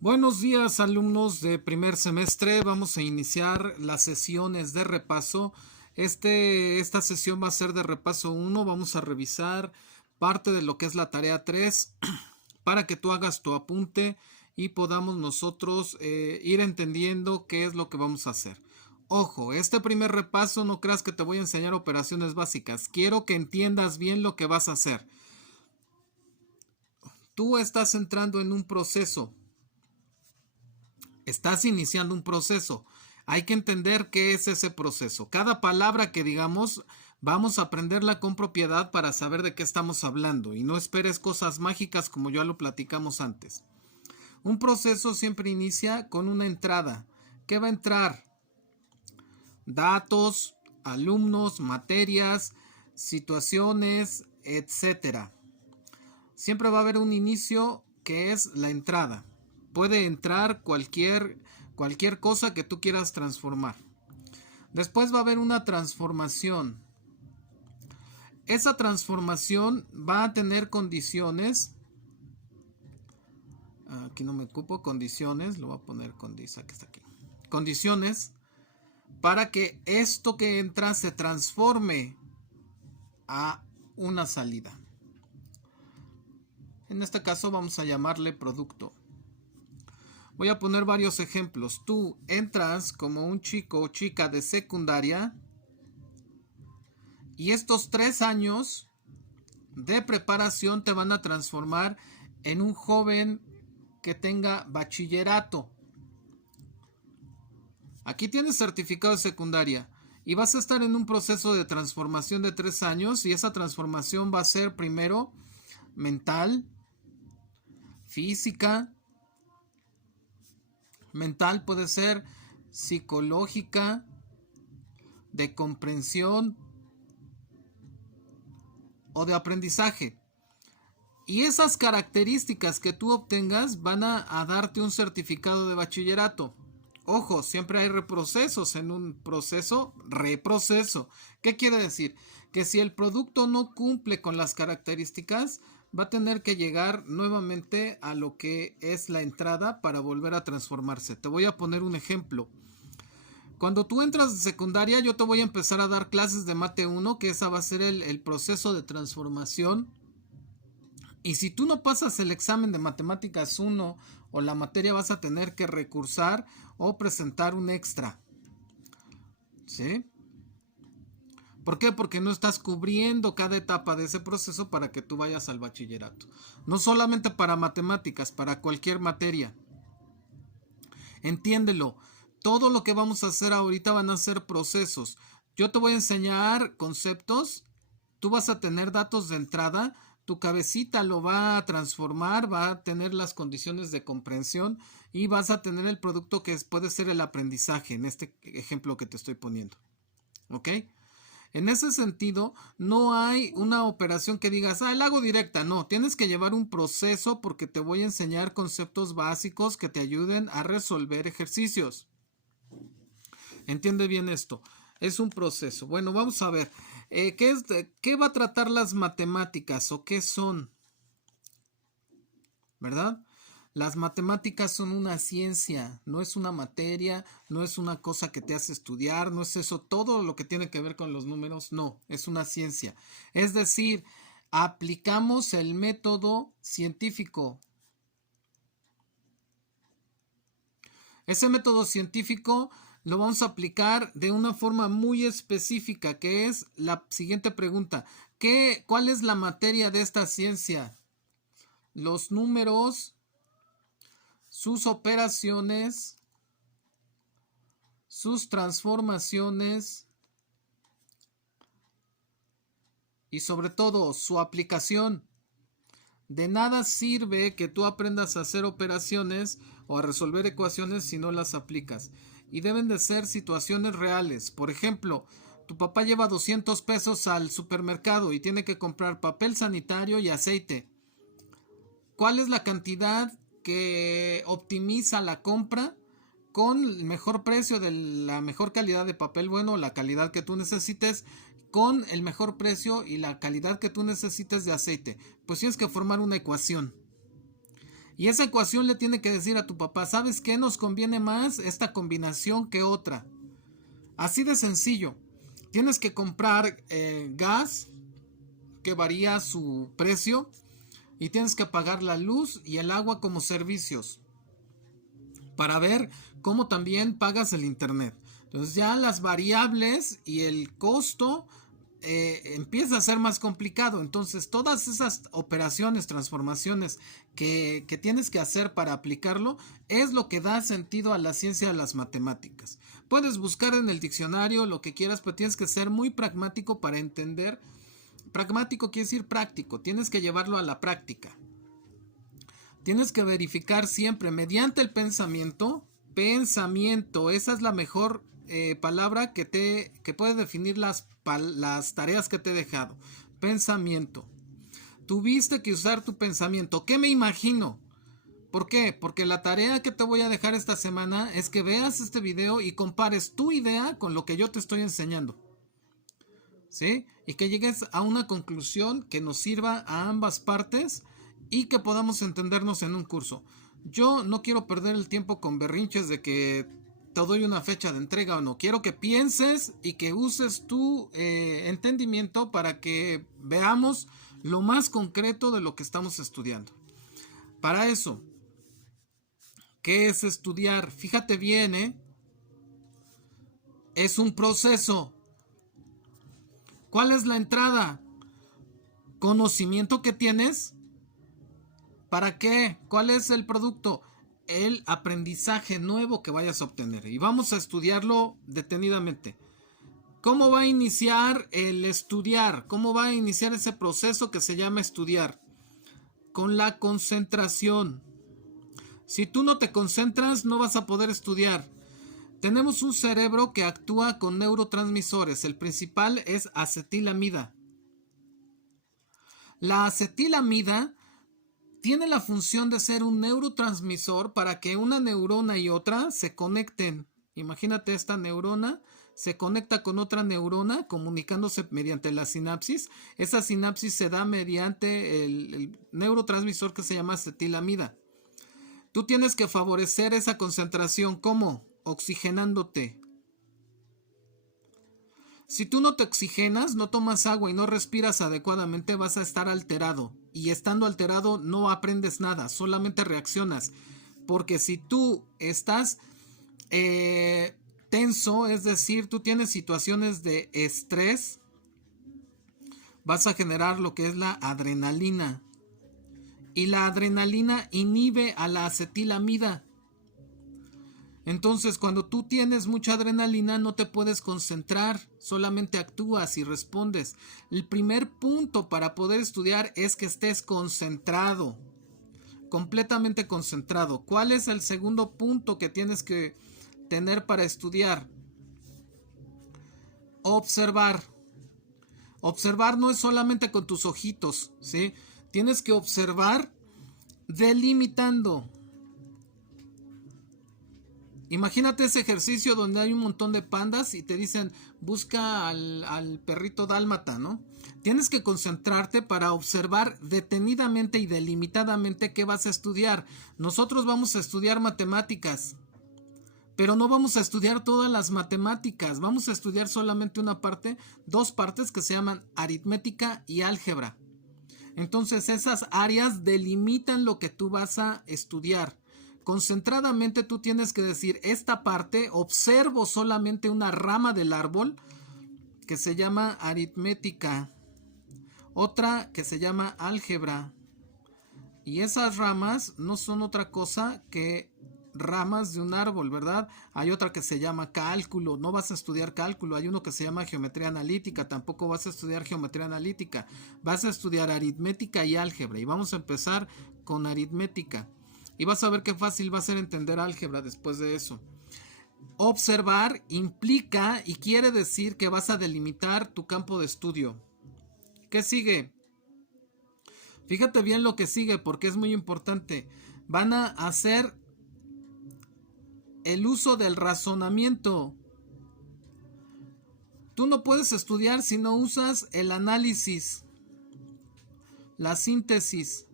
Buenos días, alumnos de primer semestre. Vamos a iniciar las sesiones de repaso. Esta sesión va a ser de repaso 1. Vamos a revisar parte de lo que es la tarea 3 para que tú hagas tu apunte y podamos nosotros ir entendiendo qué es lo que vamos a hacer. Ojo, este primer repaso no creas que te voy a enseñar operaciones básicas. Quiero que entiendas bien lo que vas a hacer. Tú estás entrando en un proceso. Estás iniciando un proceso. Hay que entender qué es ese proceso. Cada palabra que digamos, vamos a aprenderla con propiedad para saber de qué estamos hablando. Y no esperes cosas mágicas como ya lo platicamos antes. Un proceso siempre inicia con una entrada. ¿Qué va a entrar? Datos, alumnos, materias, situaciones, etcétera. Siempre va a haber un inicio que es la entrada. Puede entrar cualquier cosa que tú quieras transformar. Después va a haber una transformación. Esa transformación va a tener condiciones. Aquí no me ocupo condiciones, lo voy a poner con dice que está aquí. Condiciones para que esto que entra se transforme a una salida. En este caso vamos a llamarle producto. Voy a poner varios ejemplos. Tú entras como un chico o chica de secundaria y estos 3 años de preparación te van a transformar en un joven que tenga bachillerato. Aquí tienes certificado de secundaria y vas a estar en un proceso de transformación de 3 años y esa transformación va a ser primero mental, física. Mental puede ser psicológica, de comprensión o de aprendizaje. Y esas características que tú obtengas van a darte un certificado de bachillerato. Ojo, siempre hay reprocesos en un proceso, reproceso. ¿Qué quiere decir? Que si el producto no cumple con las características, va a tener que llegar nuevamente a lo que es la entrada para volver a transformarse. Te voy a poner un ejemplo. Cuando tú entras de secundaria, yo te voy a empezar a dar clases de Mate 1, que esa va a ser el proceso de transformación. Y si tú no pasas el examen de Matemáticas 1 o la materia, vas a tener que recursar o presentar un extra. ¿Sí? ¿Por qué? Porque no estás cubriendo cada etapa de ese proceso para que tú vayas al bachillerato. No solamente para matemáticas, para cualquier materia. Entiéndelo. Todo lo que vamos a hacer ahorita van a ser procesos. Yo te voy a enseñar conceptos. Tú vas a tener datos de entrada. Tu cabecita lo va a transformar, va a tener las condiciones de comprensión y vas a tener el producto que puede ser el aprendizaje en este ejemplo que te estoy poniendo. ¿Ok? En ese sentido, no hay una operación que digas, la hago directa. No, tienes que llevar un proceso porque te voy a enseñar conceptos básicos que te ayuden a resolver ejercicios. Entiende bien esto. Es un proceso. Bueno, vamos a ver. ¿Qué va a tratar las matemáticas o qué son? ¿Verdad? Las matemáticas son una ciencia, no es una materia, no es una cosa que te hace estudiar, no es eso, todo lo que tiene que ver con los números, no, es una ciencia. Es decir, aplicamos el método científico. Ese método científico lo vamos a aplicar de una forma muy específica, que es la siguiente pregunta. ¿Cuál es la materia de esta ciencia? Los números, sus operaciones, sus transformaciones y sobre todo su aplicación. De nada sirve que tú aprendas a hacer operaciones o a resolver ecuaciones si no las aplicas. Y deben de ser situaciones reales. Por ejemplo, tu papá lleva 200 pesos al supermercado y tiene que comprar papel sanitario y aceite. ¿Cuál es la cantidad que optimiza la compra con el mejor precio de la mejor calidad de papel bueno, la calidad que tú necesites, con el mejor precio y la calidad que tú necesites de aceite? Pues tienes que formar una ecuación. Y esa ecuación le tiene que decir a tu papá, ¿sabes qué? Nos conviene más esta combinación que otra. Así de sencillo. Tienes que comprar gas, que varía su precio, y tienes que pagar la luz y el agua como servicios, para ver cómo también pagas el internet. Entonces ya las variables y el costo empieza a ser más complicado. Entonces todas esas operaciones, transformaciones que tienes que hacer para aplicarlo es lo que da sentido a la ciencia de las matemáticas. Puedes buscar en el diccionario lo que quieras, pero tienes que ser muy pragmático para entender. Pragmático quiere decir práctico, tienes que llevarlo a la práctica. Tienes que verificar siempre mediante el pensamiento. Pensamiento, esa es la mejor palabra que puede definir las tareas que te he dejado. Pensamiento. Tuviste que usar tu pensamiento. ¿Qué me imagino? ¿Por qué? Porque la tarea que te voy a dejar esta semana es que veas este video y compares tu idea con lo que yo te estoy enseñando. ¿Sí? Y que llegues a una conclusión que nos sirva a ambas partes y que podamos entendernos en un curso. Yo no quiero perder el tiempo con berrinches de que te doy una fecha de entrega o no. Quiero que pienses y que uses tu entendimiento para que veamos lo más concreto de lo que estamos estudiando. Para eso, ¿qué es estudiar? Fíjate bien, es un proceso. ¿Cuál es la entrada? Conocimiento que tienes. ¿Para qué? ¿Cuál es el producto? El aprendizaje nuevo que vayas a obtener. Y vamos a estudiarlo detenidamente. ¿Cómo va a iniciar el estudiar? ¿Cómo va a iniciar ese proceso que se llama estudiar? Con la concentración. Si tú no te concentras, no vas a poder estudiar. Tenemos un cerebro que actúa con neurotransmisores. El principal es acetilamida. La acetilamida tiene la función de ser un neurotransmisor para que una neurona y otra se conecten. Imagínate, esta neurona se conecta con otra neurona comunicándose mediante la sinapsis. Esa sinapsis se da mediante el neurotransmisor que se llama acetilamida. Tú tienes que favorecer esa concentración. ¿Cómo? Oxigenándote. Si tú no te oxigenas, no tomas agua y no respiras adecuadamente, vas a estar alterado. Y estando alterado no aprendes nada, solamente reaccionas. Porque si tú estás tenso, es decir, tú tienes situaciones de estrés, vas a generar lo que es la adrenalina. Y la adrenalina inhibe a la acetilamida. Entonces, cuando tú tienes mucha adrenalina, no te puedes concentrar, solamente actúas y respondes. El primer punto para poder estudiar es que estés concentrado, completamente concentrado. ¿Cuál es el segundo punto que tienes que tener para estudiar? Observar. Observar no es solamente con tus ojitos, ¿sí? Tienes que observar delimitando. Imagínate ese ejercicio donde hay un montón de pandas y te dicen busca al perrito dálmata, ¿no? Tienes que concentrarte para observar detenidamente y delimitadamente qué vas a estudiar. Nosotros vamos a estudiar matemáticas, pero no vamos a estudiar todas las matemáticas. Vamos a estudiar solamente una parte, dos partes que se llaman aritmética y álgebra. Entonces esas áreas delimitan lo que tú vas a estudiar. Concentradamente tú tienes que decir, esta parte observo solamente una rama del árbol que se llama aritmética, otra que se llama álgebra, y esas ramas no son otra cosa que ramas de un árbol, ¿verdad? Hay otra que se llama cálculo, no vas a estudiar cálculo. Hay uno que se llama geometría analítica, tampoco vas a estudiar geometría analítica, vas a estudiar aritmética y álgebra, y vamos a empezar con aritmética. Y vas a ver qué fácil va a ser entender álgebra después de eso. Observar implica y quiere decir que vas a delimitar tu campo de estudio. ¿Qué sigue? Fíjate bien lo que sigue porque es muy importante. Van a hacer el uso del razonamiento. Tú no puedes estudiar si no usas el análisis, la síntesis.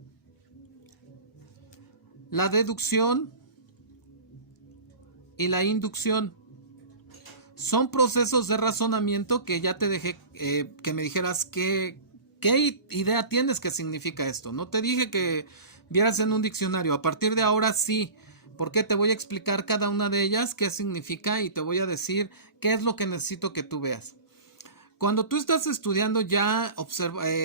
la deducción y la inducción. Son procesos de razonamiento que ya te dejé que me dijeras qué idea tienes que significa esto. No te dije que vieras en un diccionario. A partir de ahora sí, porque te voy a explicar cada una de ellas qué significa y te voy a decir qué es lo que necesito que tú veas. Cuando tú estás estudiando ya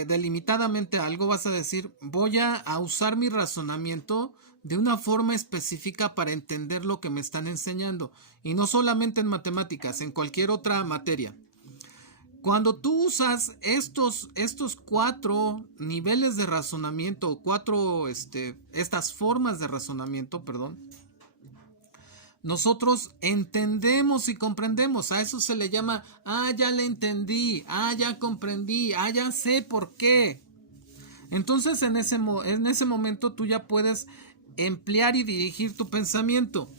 delimitadamente algo, vas a decir, voy a usar mi razonamiento de una forma específica para entender lo que me están enseñando. Y no solamente en matemáticas, en cualquier otra materia. Cuando tú usas estos 4 niveles de razonamiento, estas formas de razonamiento, nosotros entendemos y comprendemos. A eso se le llama, ya le entendí, ya comprendí, ya sé por qué. Entonces en ese momento tú ya puedes emplear y dirigir tu pensamiento.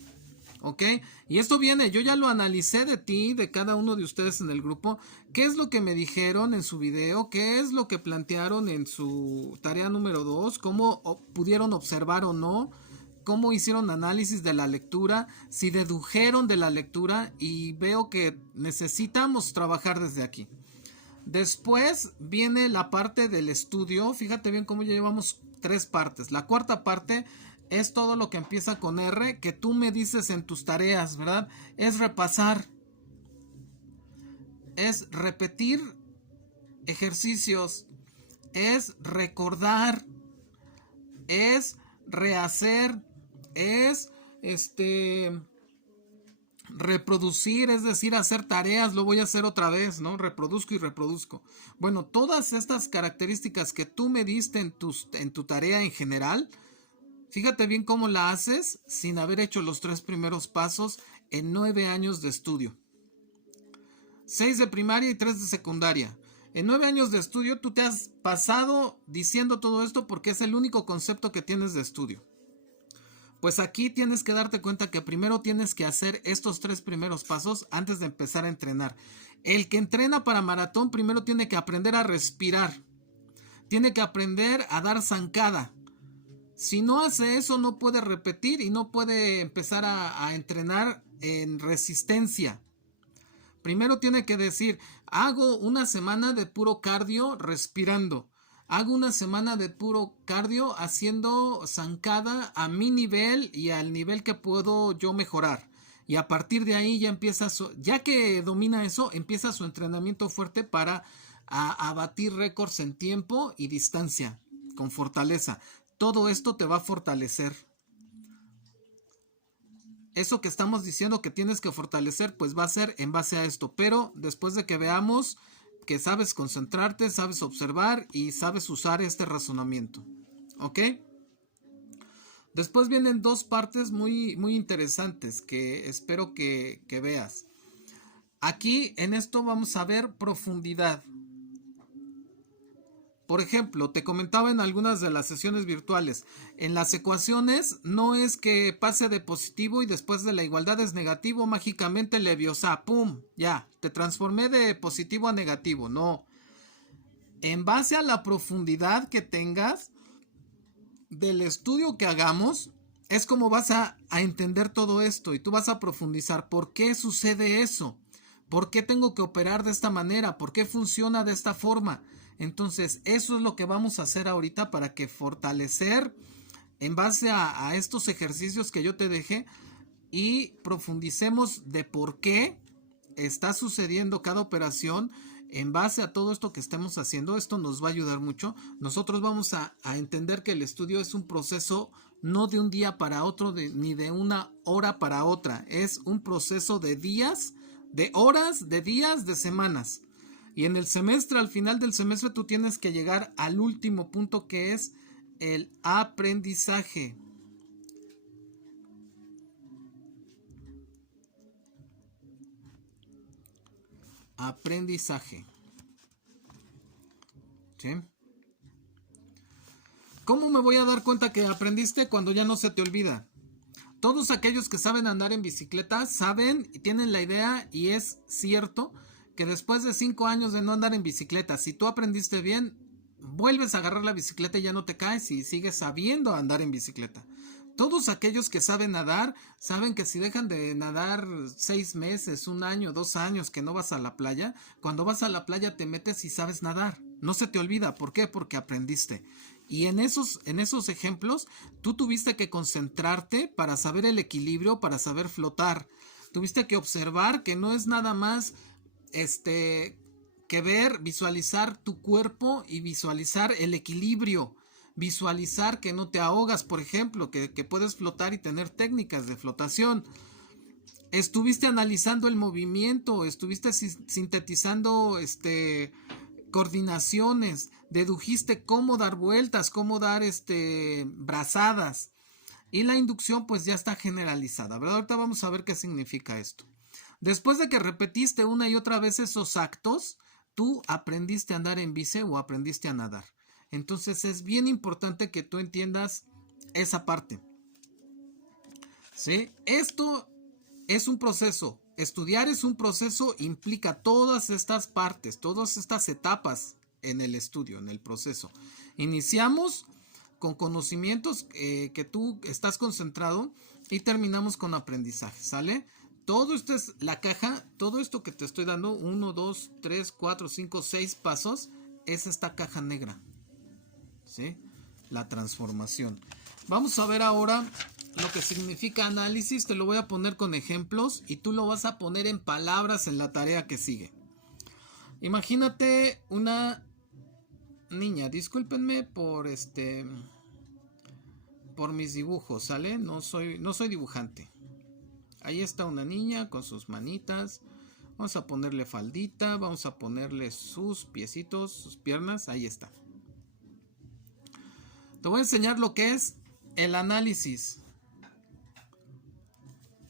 ¿Ok? Y esto viene, yo ya lo analicé de ti, de cada uno de ustedes en el grupo. ¿Qué es lo que me dijeron en su video? ¿Qué es lo que plantearon en su tarea número 2? ¿Cómo pudieron observar o no? ¿Cómo hicieron análisis de la lectura? Si dedujeron de la lectura, y veo que necesitamos trabajar desde aquí. Después viene la parte del estudio. Fíjate bien cómo ya llevamos 3 partes. La cuarta parte es todo lo que empieza con R, que tú me dices en tus tareas, ¿verdad? Es repasar. Es repetir ejercicios. Es recordar. Es rehacer. Es reproducir, es decir, hacer tareas. Lo voy a hacer otra vez, ¿no? Reproduzco y reproduzco. Bueno, todas estas características que tú me diste en tu tarea en general, fíjate bien cómo la haces sin haber hecho los 3 primeros pasos en 9 años de estudio. 6 de primaria y 3 de secundaria. En 9 años de estudio tú te has pasado diciendo todo esto porque es el único concepto que tienes de estudio. Pues aquí tienes que darte cuenta que primero tienes que hacer estos 3 primeros pasos antes de empezar a entrenar. El que entrena para maratón primero tiene que aprender a respirar. Tiene que aprender a dar zancada. Si no hace eso, no puede repetir y no puede empezar a entrenar en resistencia. Primero tiene que decir, hago una semana de puro cardio respirando. Hago una semana de puro cardio haciendo zancada a mi nivel y al nivel que puedo yo mejorar. Y a partir de ahí ya que domina eso, empieza su entrenamiento fuerte para batir récords en tiempo y distancia, con fortaleza. Todo esto te va a fortalecer. Eso que estamos diciendo que tienes que fortalecer, pues va a ser en base a esto. Pero después de que veamos que sabes concentrarte, sabes observar y sabes usar este razonamiento. ¿Ok? Después vienen 2 partes muy, muy interesantes que espero que veas. Aquí en esto vamos a ver profundidad. Por ejemplo, te comentaba en algunas de las sesiones virtuales, en las ecuaciones no es que pase de positivo y después de la igualdad es negativo, mágicamente Leviosa, ¡pum! Ya, te transformé de positivo a negativo, no. En base a la profundidad que tengas del estudio que hagamos, es como vas a entender todo esto y tú vas a profundizar. ¿Por qué sucede eso? ¿Por qué tengo que operar de esta manera? ¿Por qué funciona de esta forma? Entonces, eso es lo que vamos a hacer ahorita para que fortalecer en base a estos ejercicios que yo te dejé y profundicemos de por qué está sucediendo cada operación en base a todo esto que estemos haciendo. Esto nos va a ayudar mucho. Nosotros vamos a entender que el estudio es un proceso no de un día para otro, ni de una hora para otra. Es un proceso de días, de horas, de días, de semanas. Y en el semestre, al final del semestre, tú tienes que llegar al último punto, que es el aprendizaje. Aprendizaje. ¿Sí? ¿Cómo me voy a dar cuenta que aprendiste cuando ya no se te olvida? Todos aquellos que saben andar en bicicleta saben y tienen la idea, y es cierto, que después de 5 años de no andar en bicicleta, si tú aprendiste bien, vuelves a agarrar la bicicleta y ya no te caes y sigues sabiendo andar en bicicleta. Todos aquellos que saben nadar, saben que si dejan de nadar 6 meses, 1 año, 2 años que no vas a la playa, cuando vas a la playa te metes y sabes nadar. No se te olvida. ¿Por qué? Porque aprendiste. Y en esos ejemplos, tú tuviste que concentrarte para saber el equilibrio, para saber flotar. Tuviste que observar que no es nada más que ver, visualizar tu cuerpo y visualizar el equilibrio. Visualizar que no te ahogas, por ejemplo, que puedes flotar y tener técnicas de flotación. Estuviste analizando el movimiento, estuviste sintetizando coordinaciones, dedujiste cómo dar vueltas, cómo dar brazadas. Y la inducción pues ya está generalizada, ¿verdad? Ahorita vamos a ver qué significa esto. Después de que repetiste una y otra vez esos actos, tú aprendiste a andar en bici o aprendiste a nadar. Entonces es bien importante que tú entiendas esa parte. ¿Sí? Esto es un proceso. Estudiar es un proceso, implica todas estas partes, todas estas etapas en el estudio, en el proceso. Iniciamos con conocimientos que tú estás concentrado y terminamos con aprendizaje, ¿sale? Todo esto es la caja, todo esto que te estoy dando, 1, 2, 3, 4, 5, 6 pasos, es esta caja negra. ¿Sí? La transformación. Vamos a ver ahora lo que significa análisis. Te lo voy a poner con ejemplos y tú lo vas a poner en palabras en la tarea que sigue. Imagínate una niña, discúlpenme por por mis dibujos, ¿sale? No soy dibujante. Ahí está una niña con sus manitas. Vamos a ponerle faldita, vamos a ponerle sus piecitos, sus piernas, ahí está. Te voy a enseñar lo que es el análisis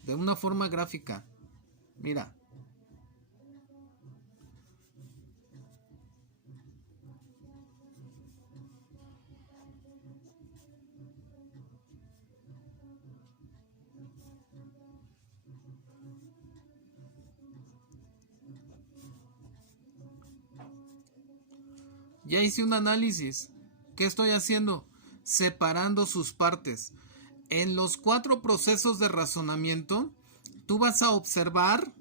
de una forma gráfica. Mira. Ya hice un análisis. ¿Qué estoy haciendo? Separando sus partes. En los 4 procesos de razonamiento, tú vas a observar,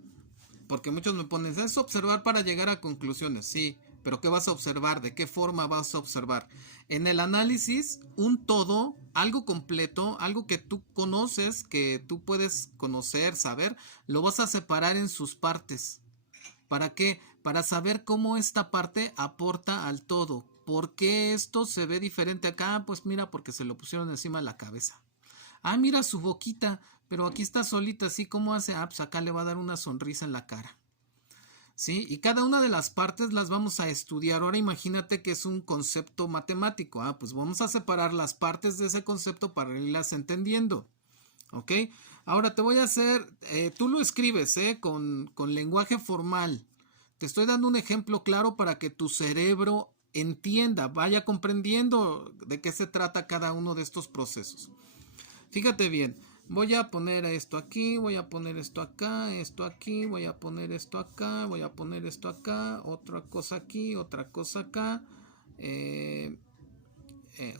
porque muchos me ponen, es observar para llegar a conclusiones. Sí, pero ¿qué vas a observar? ¿De qué forma vas a observar? En el análisis, un todo, algo completo, algo que tú conoces, que tú puedes conocer, saber, lo vas a separar en sus partes. ¿Para qué? Para saber cómo esta parte aporta al todo. ¿Por qué esto se ve diferente acá? Pues mira, porque se lo pusieron encima de la cabeza. Ah, mira su boquita, pero aquí está solita, así como hace. Ah, pues acá le va a dar una sonrisa en la cara. ¿Sí? Y cada una de las partes las vamos a estudiar. Ahora imagínate que es un concepto matemático. Ah, pues vamos a separar las partes de ese concepto para irlas entendiendo. ¿Ok? Ahora te voy a hacer, tú lo escribes, con lenguaje formal. Te estoy dando un ejemplo claro para que tu cerebro entienda, vaya comprendiendo de qué se trata cada uno de estos procesos. Fíjate bien, voy a poner esto aquí, voy a poner esto acá, esto aquí, voy a poner esto acá, voy a poner esto acá, otra cosa aquí, otra cosa acá,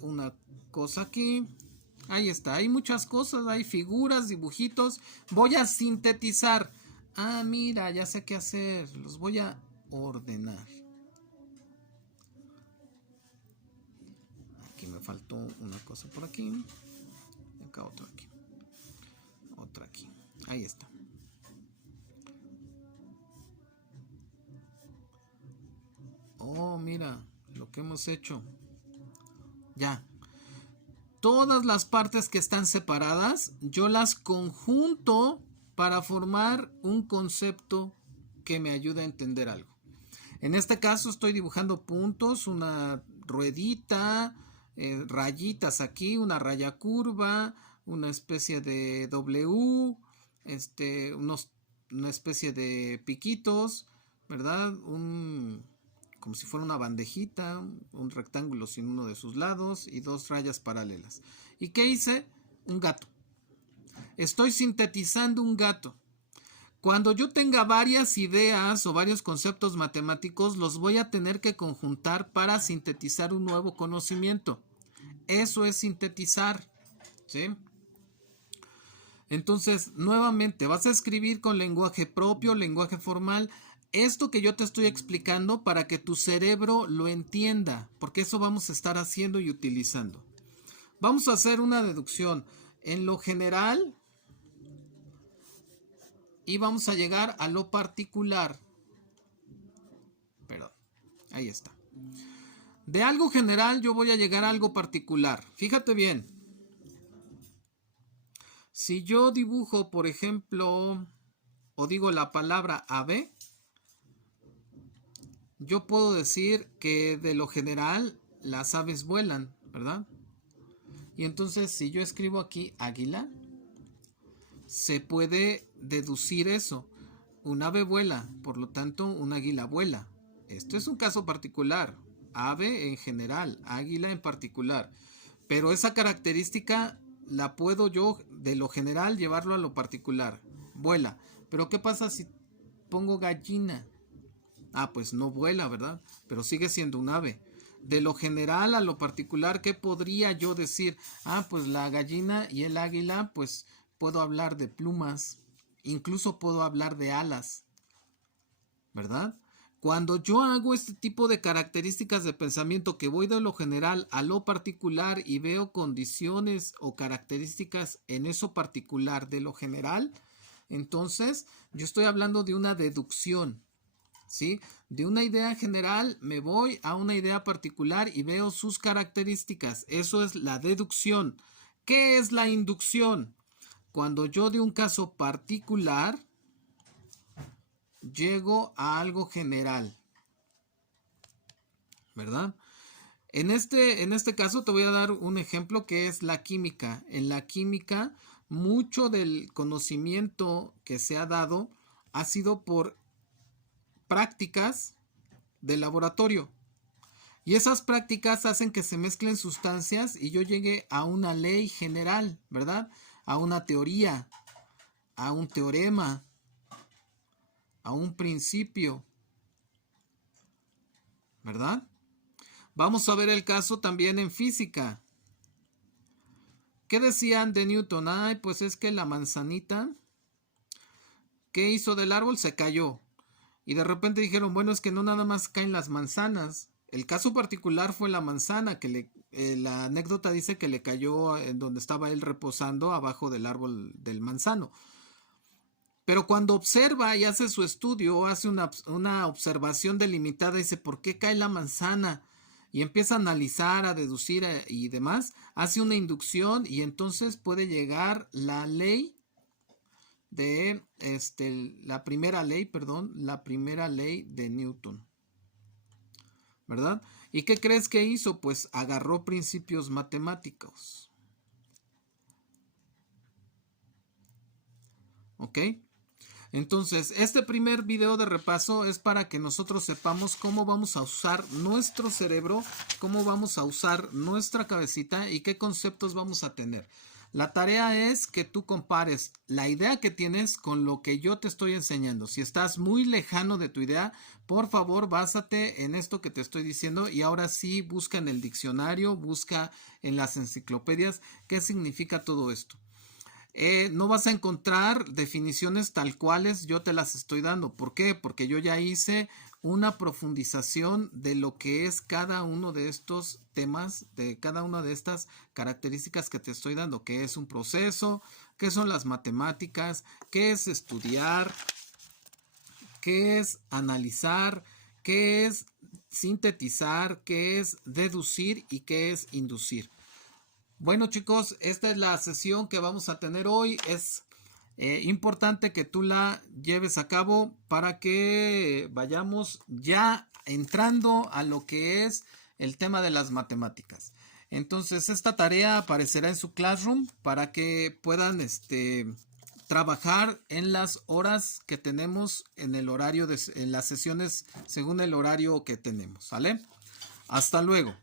una cosa aquí. Ahí está, hay muchas cosas, hay figuras, dibujitos. Voy a sintetizar. Ah, mira, ya sé qué hacer. Los voy a ordenar. Aquí me faltó una cosa por aquí. Acá otra aquí. Otra aquí. Ahí está. Oh, mira, lo que hemos hecho. Ya. Todas las partes que están separadas, yo las conjunto para formar un concepto que me ayude a entender algo. En este caso estoy dibujando puntos, una ruedita, rayitas aquí, una raya curva, una especie de W, una especie de piquitos, ¿verdad? Como si fuera una bandejita, un rectángulo sin uno de sus lados y 2 rayas paralelas. ¿Y qué hice? Un gato. Estoy sintetizando un gato. Cuando yo tenga varias ideas o varios conceptos matemáticos, los voy a tener que conjuntar para sintetizar un nuevo conocimiento. Eso es sintetizar, ¿sí? Entonces, nuevamente, vas a escribir con lenguaje propio, lenguaje formal, esto que yo te estoy explicando para que tu cerebro lo entienda, porque eso vamos a estar haciendo y utilizando. Vamos a hacer una deducción en lo general y vamos a llegar a lo particular. Perdón, ahí está. De algo general yo voy a llegar a algo particular. Fíjate bien. Si yo dibujo, por ejemplo, o digo la palabra ave, yo puedo decir que de lo general las aves vuelan, ¿verdad? Y entonces si yo escribo aquí águila, se puede deducir eso. Un ave vuela, por lo tanto un águila vuela. Esto es un caso particular. Ave en general, águila en particular. Pero esa característica la puedo yo de lo general llevarlo a lo particular. Vuela. Pero ¿qué pasa si pongo gallina? Ah, pues no vuela, ¿verdad? Pero sigue siendo un ave. De lo general a lo particular, ¿qué podría yo decir? Ah, pues la gallina y el águila, pues puedo hablar de plumas. Incluso puedo hablar de alas, ¿verdad? Cuando yo hago este tipo de características de pensamiento que voy de lo general a lo particular y veo condiciones o características en eso particular de lo general, entonces yo estoy hablando de una deducción, ¿sí? De una idea general me voy a una idea particular y veo sus características. Eso es la deducción. ¿Qué es la inducción? Cuando yo de un caso particular llego a algo general, ¿verdad? En este caso te voy a dar un ejemplo que es la química. En la química, mucho del conocimiento que se ha dado ha sido por prácticas de laboratorio. Y esas prácticas hacen que se mezclen sustancias y yo llegue a una ley general, ¿verdad? A una teoría, a un teorema, a un principio, ¿verdad? Vamos a ver el caso también en física. ¿Qué decían de Newton? Ay, pues es que la manzanita, ¿qué hizo del árbol? Se cayó. Y de repente dijeron, bueno, es que no nada más caen las manzanas. El caso particular fue la manzana, que la anécdota dice que le cayó en donde estaba él reposando, abajo del árbol del manzano. Pero cuando observa y hace su estudio, hace una observación delimitada, dice, ¿por qué cae la manzana? Y empieza a analizar, a deducir y demás, hace una inducción y entonces puede llegar la ley de, la primera ley de Newton, ¿verdad? ¿Y qué crees que hizo? Pues agarró principios matemáticos. ¿Ok? Entonces, este primer video de repaso es para que nosotros sepamos cómo vamos a usar nuestro cerebro, cómo vamos a usar nuestra cabecita y qué conceptos vamos a tener. La tarea es que tú compares la idea que tienes con lo que yo te estoy enseñando. Si estás muy lejano de tu idea, por favor, básate en esto que te estoy diciendo y ahora sí busca en el diccionario, busca en las enciclopedias qué significa todo esto. No vas a encontrar definiciones tal cuales yo te las estoy dando. ¿Por qué? Porque yo ya hice una profundización de lo que es cada uno de estos temas, de cada una de estas características que te estoy dando, qué es un proceso, qué son las matemáticas, qué es estudiar, qué es analizar, qué es sintetizar, qué es deducir y qué es inducir. Bueno, chicos, esta es la sesión que vamos a tener hoy. Es importante que tú la lleves a cabo para que vayamos ya entrando a lo que es el tema de las matemáticas. Entonces, esta tarea aparecerá en su Classroom para que puedan trabajar en las horas que tenemos en el horario en las sesiones según el horario que tenemos, ¿vale? Hasta luego.